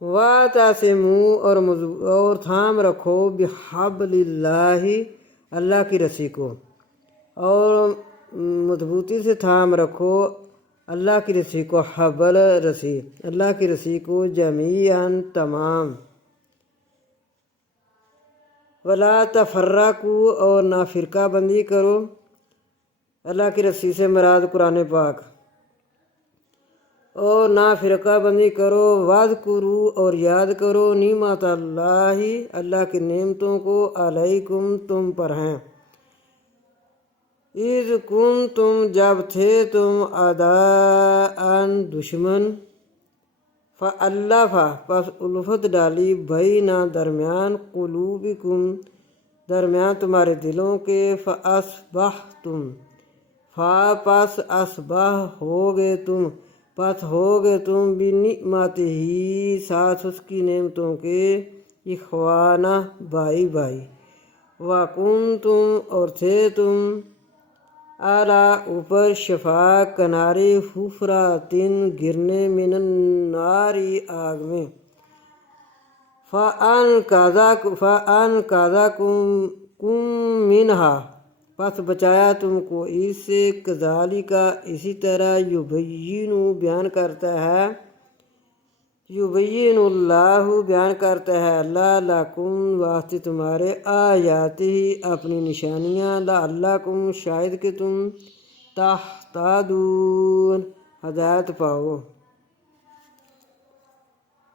وَاعْتَصِمُوا اور تھام رکھو بِحَبْلِ اللَّہِ اللہ کی رسی کو، اور مضبوطی سے تھام رکھو اللہ کی رسی کو، حبل رسی، اللہ کی رسی کو، جمیعاً تمام۔ وَلَا تَفَرَّقُوا اور نہ فرقہ بندی کرو، اللہ کی رسی سے مراد قرآن پاک، اور نہ فرقہ بندی کرو۔ وَاذْکُرُوا اور یاد کرو نعمت اللہ اللہ کی نعمتوں کو، علیکم تم پر ہیں، اذ کنتم جب تھے تم اعداء دشمن، فَأَلَّفَ پس الفت ڈالی، بین درمیان، قلوبکم درمیان تمہارے دلوں کے، فَأَصْبَحْتُمْ پس اصبح ہوگے تم بِنِعْمَتِہِ ساتھ اس کی نعمتوں کے، اخوانہ بھائی بھائی، وَكُنْتُمْ اور تھے تم اعلیٰ اوپر، شفا کنارے، حفراتٍ گرنے، من النار آگ میں، فَأَنْقَذَكُم مِّنْہا پس بچایا تم کو اس سے، کذالک اسی طرح، یبین اللہ بیان کرتا ہے اللہ، لکم واسطے تمہارے، آیاتہ اپنی نشانیاں، لعلکم شاید کہ تم تہتدون ہدایت پاؤ۔